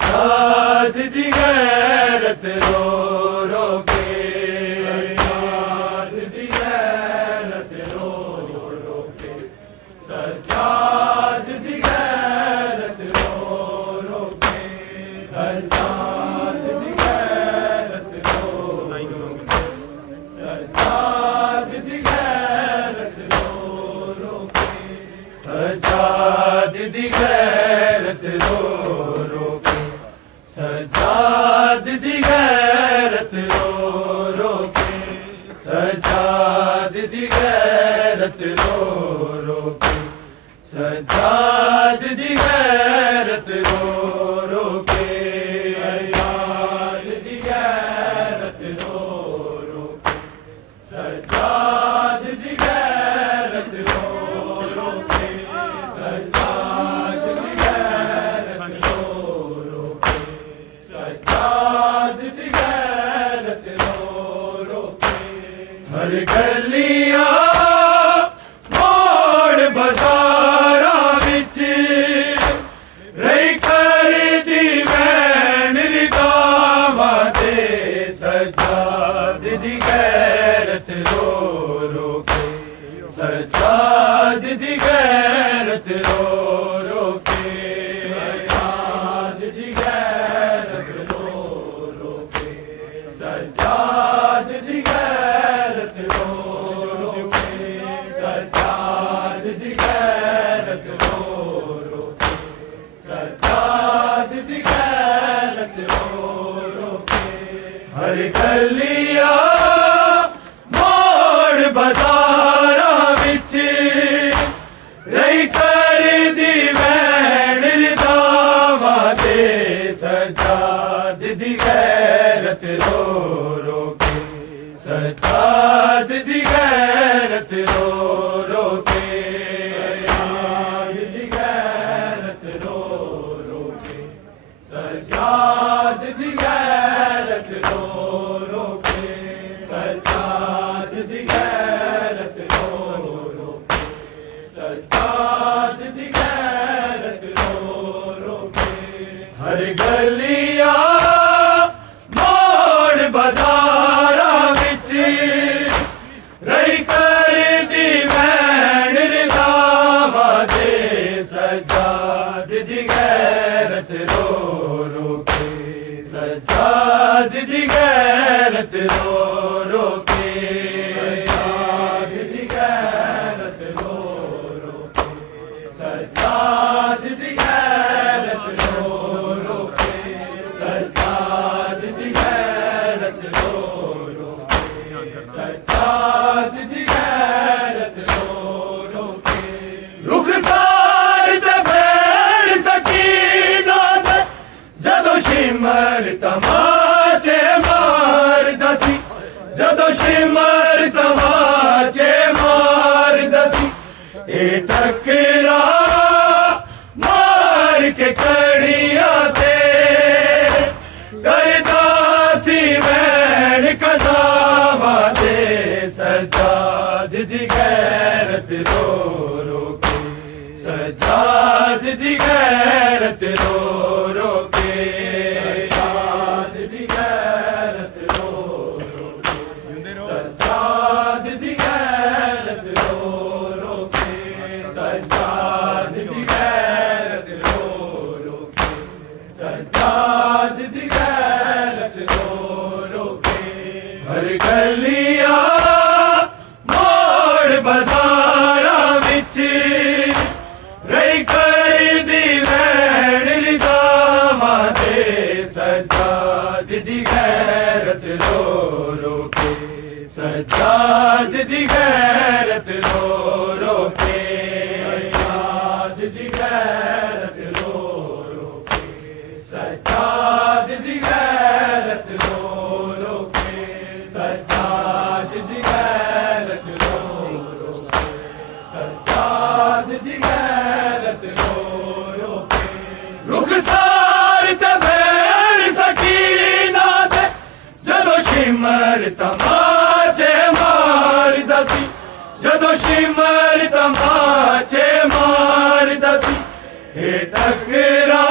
सज्जाद दी गैरत रो रो के सज्जाद दी गैरत रो रो के सज्जाद दी गैरत रो रो के सज्जाद दी गैरत रो सज्जाद दी गैरत रो रो के सज्जाद दी गैरत रो रो के सज्जाद दी गैरत रो रो के सज्जाद दी गैरत रो रो के सज्जाद दी गैरत रो रो के सज्जाद दी गैरत रो रो के सज्जाद दी गैरत रो रो के सज्जाद दी गैरत रो रो के सज्जाद दी गैरत रो रो के हर गलियां मोड़ बाजारा विच रही कर दी वैन रिदावा दे सज्जाद दी गैरत रो रो के सज्जाद दी गैरत रो रो के सज्जाद दी गैरत रो रो के सज्जाद दी गैरत रो रो के सज्जाद दी गैरत रो रो के सज्जाद दी गैरत रो रो के हर गलियां मोड़ बाजारा विच रही कर दी वैन रिदावा दे सज्जाद दी गैरत रो रो के सज्जाद दी गैरत रो रो के सज्जाद दी गैरत रो रो के सज्जाद दी गैरत रो रो के सज्जाद दी गैरत रो रो के सज्जाद दी गैरत रो रो के हर गलियां मोड़ बाजारा विच रही कर दी वैन रिदावा दे सज्जाद दी गैरत रो रो के सज्जाद दी गैरत रो रो के सज्जाद दी गैरत रो रो के सज्जाद दी गैरत रो रो के सज्जाद दी गैरत रो रो के सज्जाद दी गैरत रो रो के रुखसार ते भेड़ सकीना दे जदों शिमर तमाचे मारदा सी जदों शिमर तमाचे मारदा सी ए टकरा मार के कड़िया ते करदा सी वैन कज़ावा दे सज्जाद दी गैरत रो रो के सज्जाद दी गैरत रो रो के सज्जाद दी गैरत रो रो के सज्जाद दी गैरत रो रो के सज्जाद दी गैरत रो रो के सज्जाद दी गैरत रो रो के हर गलियां मोड़ बाजारा विच रही कर दी वैन रिदावा दे सज्जाद दी गैरत रो रो के सज्जाद दी गैरत रो रो के सज्जाद दी गैरत रो रो के सज्जाद दी गैरत रो रो के सज्जाद दी गैरत रो रो के सज्जाद दी गैरत रो रो के रुखसार ते भेड़ सकीना दे जदों शिमर तमाचे मारदा सी जदों शिमर तमाचे मारदा सी ए टकरा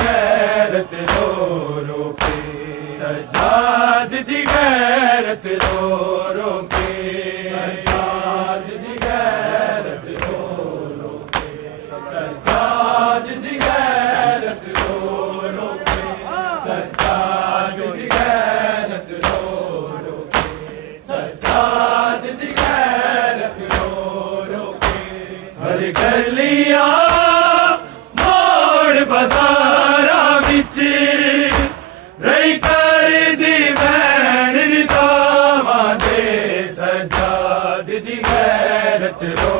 गैरत रो रो के सज्जाद दी गैरत रो रो के सज्जाद दी गैरत रो रो के सज्जाद दी गैरत रो रो के सज्जाद दी गैरत रो रो के सज्जाद दी गैरत रो रो के हर गलियां मोड़ बाजारा विच रही कर दी भैन रिजावा दे सज्जाद दी गैरत रो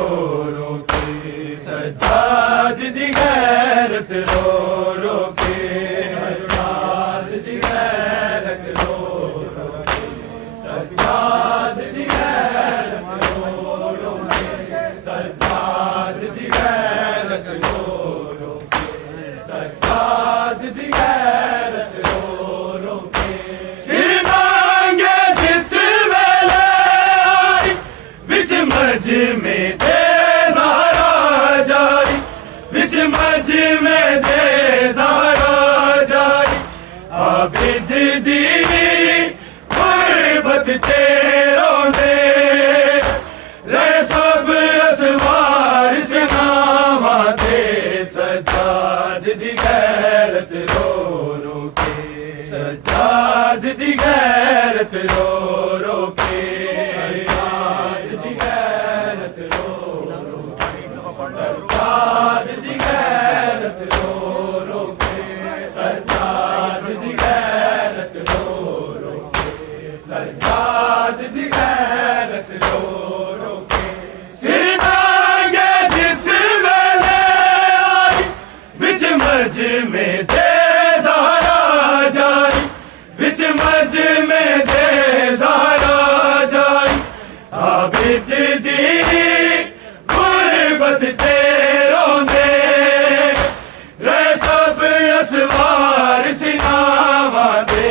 रो के सज्जाद दी गैरत रो रो के सज्जाद दी गैरत रो रो के सज्जाद दी गैरत रो रो के सज्जाद दी गैरत रो रो के सज्जाद दी गैरत रो रो के सिर नांगे जिस वेले आई विच मज में दे ज़हरा जाई विच मज में दे ज़हरा जाई आबिद दी गुरबत तेरों दे रहे सब असवार से नामा दे सज्जाद दी गैरत रो रो के सज्जाद दी गैरत रो रो के सज्जाद दी गैरत रो रो के सज्जाद दी गैरत रो रो के सज्जाद दी गैरत रो रो के सज्जाद दी गैरत रो रो के सिर नांगे जिस वेले आई विच मज में दे ज़हरा जाई विच मज में दे ज़हरा जाई आबिद दी गुरबत तेरों दे रहे सब असवार सिनावा दे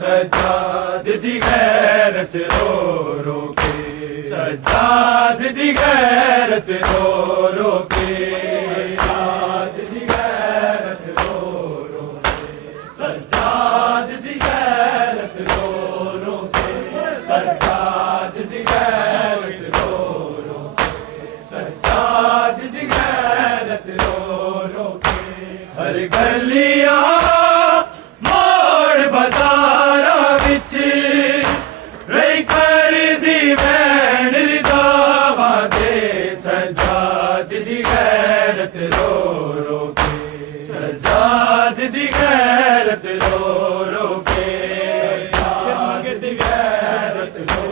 सज्जाद दी गैरत रो रो के सज्जाद दी गैरत रो रो के सज्जाद दी गैरत रो रो के सज्जाद दी गैरत रो रो के सज्जाद दी गैरत रो रो के सज्जाद दी गैरत रो रो के हर गलियां मोड़ बाजारा विच रही कर दी भैन रिजावा दे सज्जाद दी गैरत रो रो के सज्जाद दी गैरत रो रो के सज्जाद दी गैरत रो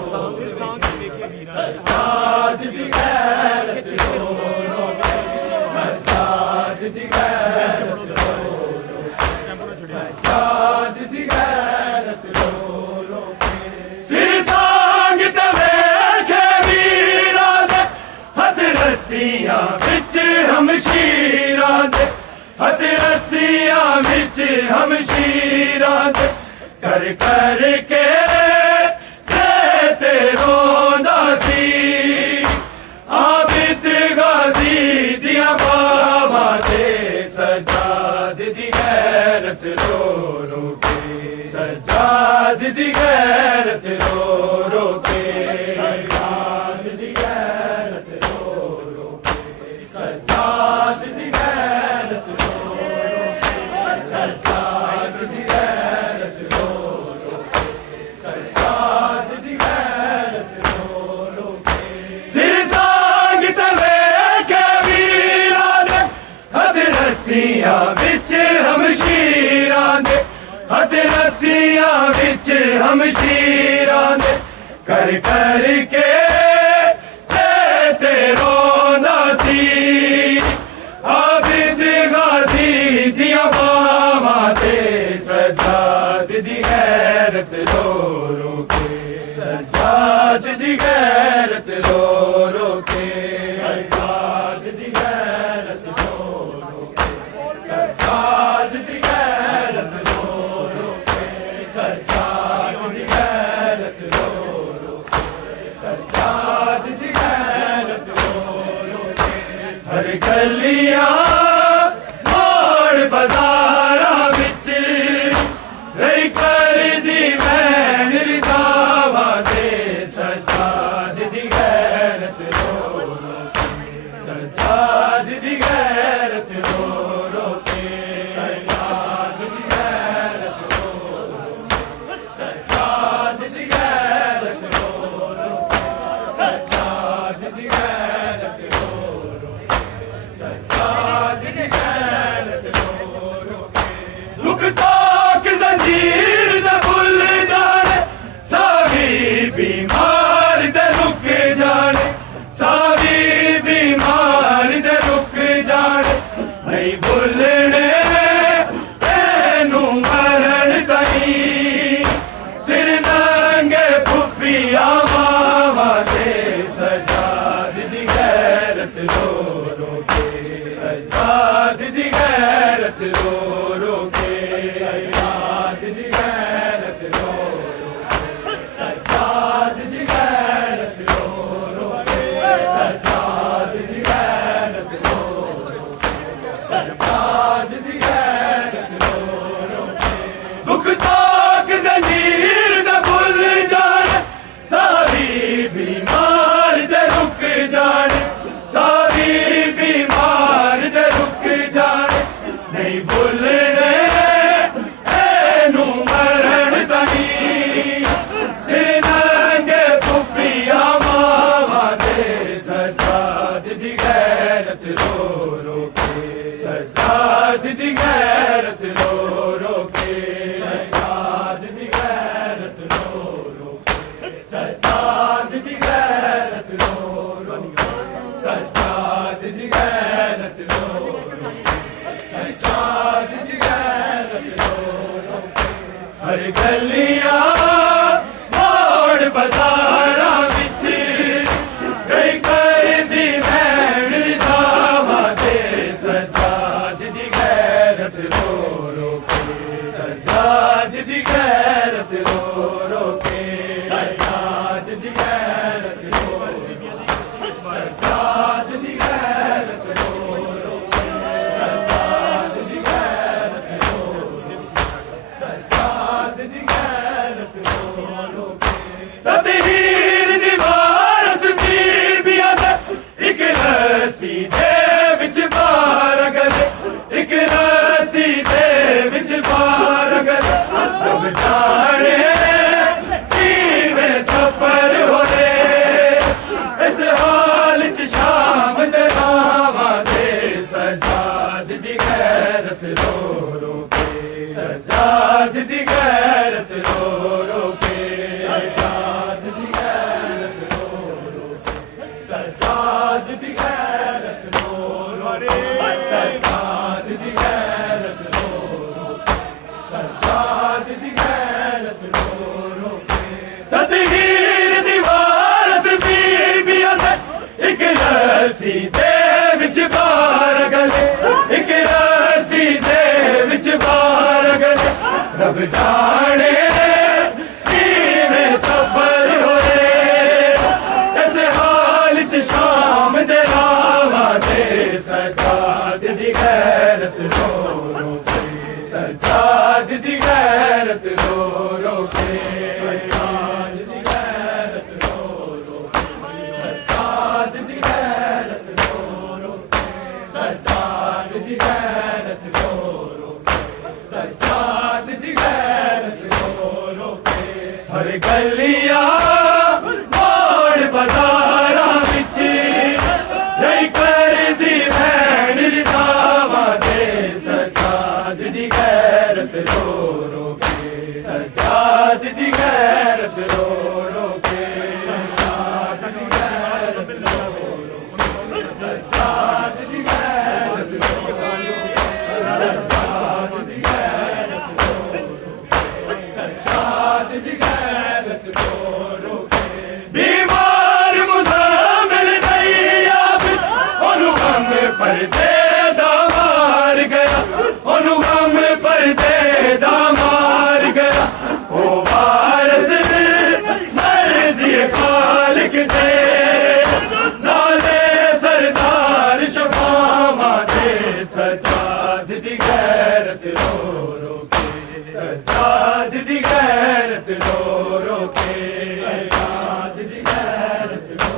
सज्जाद दी गैरत रो रो के सज्जाद दी गैरत रो सज्जाद दी गैरत रो रो के सिर सांग तवे के वीरा दे हथ रस्सियां विच हमशीरा दे हथ रस्सियां विच हमशीरा दे कर कर के चेते रोंदा सी आबिद गाजी दिया बाबा दे सज्जाद दी गैरत रो रो के सज्जाद दी गैरत रो रो के सज्जाद दी गैरत रो रो के सज्जाद दी गैरत रो रो के सज्जाद दी गैरत रो रो के सज्जाद दी गैरत रो रो के सिर सांग तवे के वीरा दे हथ रस्सियां विच हमशीरा दे हथ रस्सियां विच हमशीरा दे कर कर के चेते रोंदा सी आबिद गाजी दिया बावा दे सज्जाद दी गैरत रो रो के सज्जाद दी गैरत रो रो के सज्जाद दी गैरत रो रो के सज्जाद दी गैरत रो रो के सज्जाद दी गैरत रो रो के सज्जाद दी गैरत रो रो के हर गलियां मोड़ बाजारा जंजीर दा भुल जाने सावी बीमार दे रुक जाने सावी बीमार दे रुक जाने नहीं भुलने तेनू मरण ताई सिर नंगे फुफिया मावा दे सजाद दी गैरत रो रो के सजाद दी गैरत रो रो के सजाद दी गैरत रो रो के सजाद दी गैरत रो रो के सजाद दी गैरत रो रो के सजाद दी गैरत रो रो के दुख ताक जंजीर दा भुल जाने सारी बीमार दे रुक जाने सारी बीमार दे रुक जाने नहीं भुलने एनू मरण ताई सिर नंगे फुफिया मावा दे सजाद दी गैरत रो रो के सजाद दी गैरत रो रो के सजाद दी गैरत रो रो के सजाद दी गैरत रो रो के सजाद दी गैरत रो रो के सजाद दी गैरत रो रो के हर गलियां मोड़ बाजारां विच रही करदी भैण जावा दे सजाद दी गैरत रो रो के सजाद दी गैरत रो रो के सजाद दी गैरत रो सजाद दी गैरत रो रो के सजाद दी गैरत रो सजाद दी गैरत रो रो के ततहीर दीवार सुती बिया दे इक रस्सी दे विच बार गले इक रस्सी दे विच बार गले रब जाने किवें सफर होए इस हाल च शाम दे रावां दे सजाद दी गैरत रो रो के सजाद दी गैरत रो रो के सजाद दी गैरत रो रो के सजाद दी गैरत रो रो रे सजाद दी गैरत रो रो के सजाद दी गैरत रो रो के तदहीर दीवार से बीबिया दे इक रस्सी दे विच बार गले इक रस्सी दे विच बार गले रब जाने किवें सफर होए इस हाल च शाम दे रावां दे सजाद दी गैरत रो रो के सजाद दी गैरत रो रो के सजाद दी गैरत रो रो के सजाद दी गैरत रो रो के सजाद दी गैरत रो रो के सजाद दी गैरत रो रो के हर गलियां मोड़ बाजारां विच रही करदी भैण जावा दे सजाद दी गैरत रो रो के सजाद दी गैरत रो रो के सजाद दी गैरत रो रो के सजाद दी गैरत रो रो के सजाद दी गैरत रो रो के सजाद दी गैरत रो रो के बीमार मुजामिल दैया ओनु गम पर्दे दा मार गया ओनु गम पर्दे दा मार गया ओ वारस मर्जी खालिक दे नाले सरदार शफावा दे सजाद दी गैरत रो रो के सजाद दी गैरत रो रो के सजाद दी गैरत रो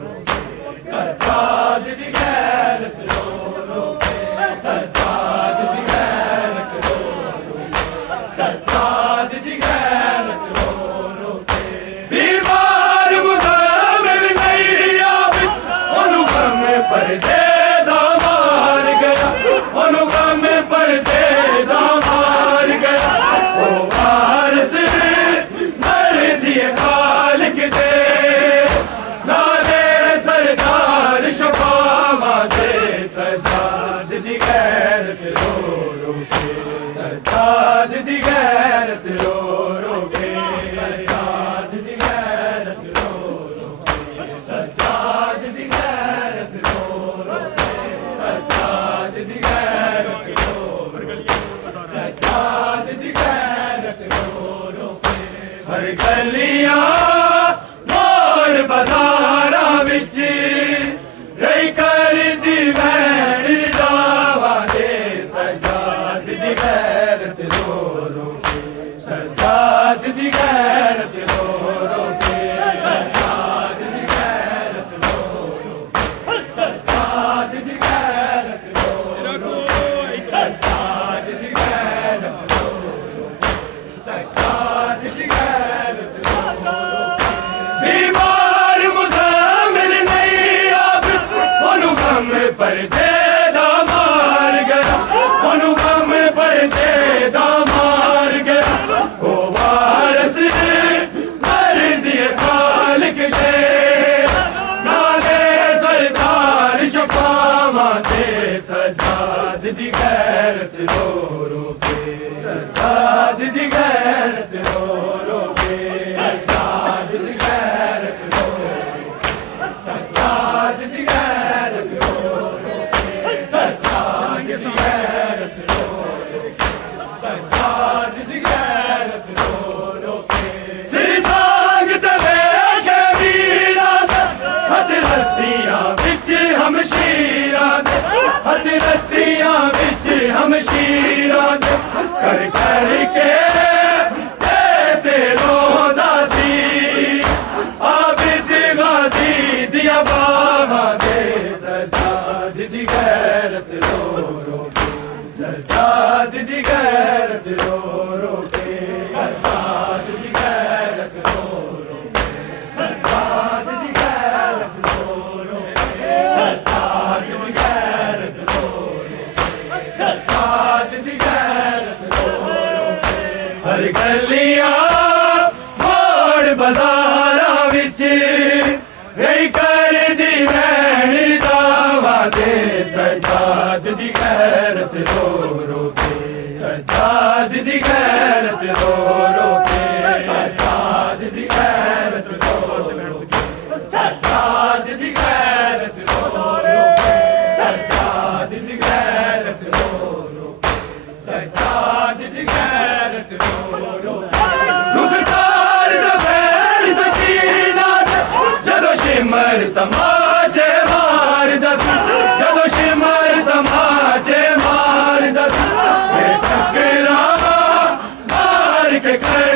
रो के सजाद दी गैरत रो रो के सजाद दी गैरत रो रो के सजाद दी गैरत रो रो के बीमार मुजामिल नहीं आबिद ओनु गम पर्दे दा मार गया ओनु गम पर्दे दा मार गया ओ दी गैरत रो रो के सज्जाद दी गैरत रो रो के सज्जाद दी गैरत रो रो के सज्जाद दी गैरत रो रो के सज्जाद दी गैरत रो रो के हर गलियां मोड़ बाजारां विच रही कर दी वैन दावा दे सज्जाद दी गैरत रो रो के सज्जाद दी गैरत रो रो के सज्जाद दी गैरत रो रो के सज्जाद दी गैरत रो रो के सज्जाद दी गैरत रो रो के सज्जाद दी गैरत रो रो के बीमार मुज़म्मिल नहीं अब ओनू गम पर जेदा मार गया ओनू गम पर जेदा मार गया ओ वारस मर्ज़ी खालिक दे नाले सरदार शफावा दे सज्जाद दी गैरत रो रो के सज्जाद दी गैरत रो रो के सज्जाद दी गैरत रो सज्जाद दी गैरत रो रो के सज्जाद दी गैरत रो सज्जाद दी गैरत रो रो के सिर सांग तवे के वीरा हथ रस्सियां विच हमशीरां दे हथ रस्सियां विच हमशीरां दे कर कर के ते रोंदा सी आबिद गाजी दिया बाबा दे सज्जाद दी गैरत रो रो के सज्जाद दी गैरत रो रो के सज्जाद दी गैरत रो रो के सज्जाद दी गैरत रो रो के सज्जाद दी गैरत रो रो के सज्जाद दी गैरत रो रो के हर गलियां मोड़ बाजारां विच रही कर दी वैन दावा दे सज्जाद दी गैरत रो रो के सज्जाद दी गैरत रो रो के सज्जाद दी गैरत रो रो के सज्जाद दी गैरत रो रो के सज्जाद दी गैरत रो रो के सज्जाद दी गैरत रो रो रुखसार दा फैल सकीना जदों शिमर तमाचे मारदा सी जदों शिमर तमाचे मारदा सी टकरा मार के कर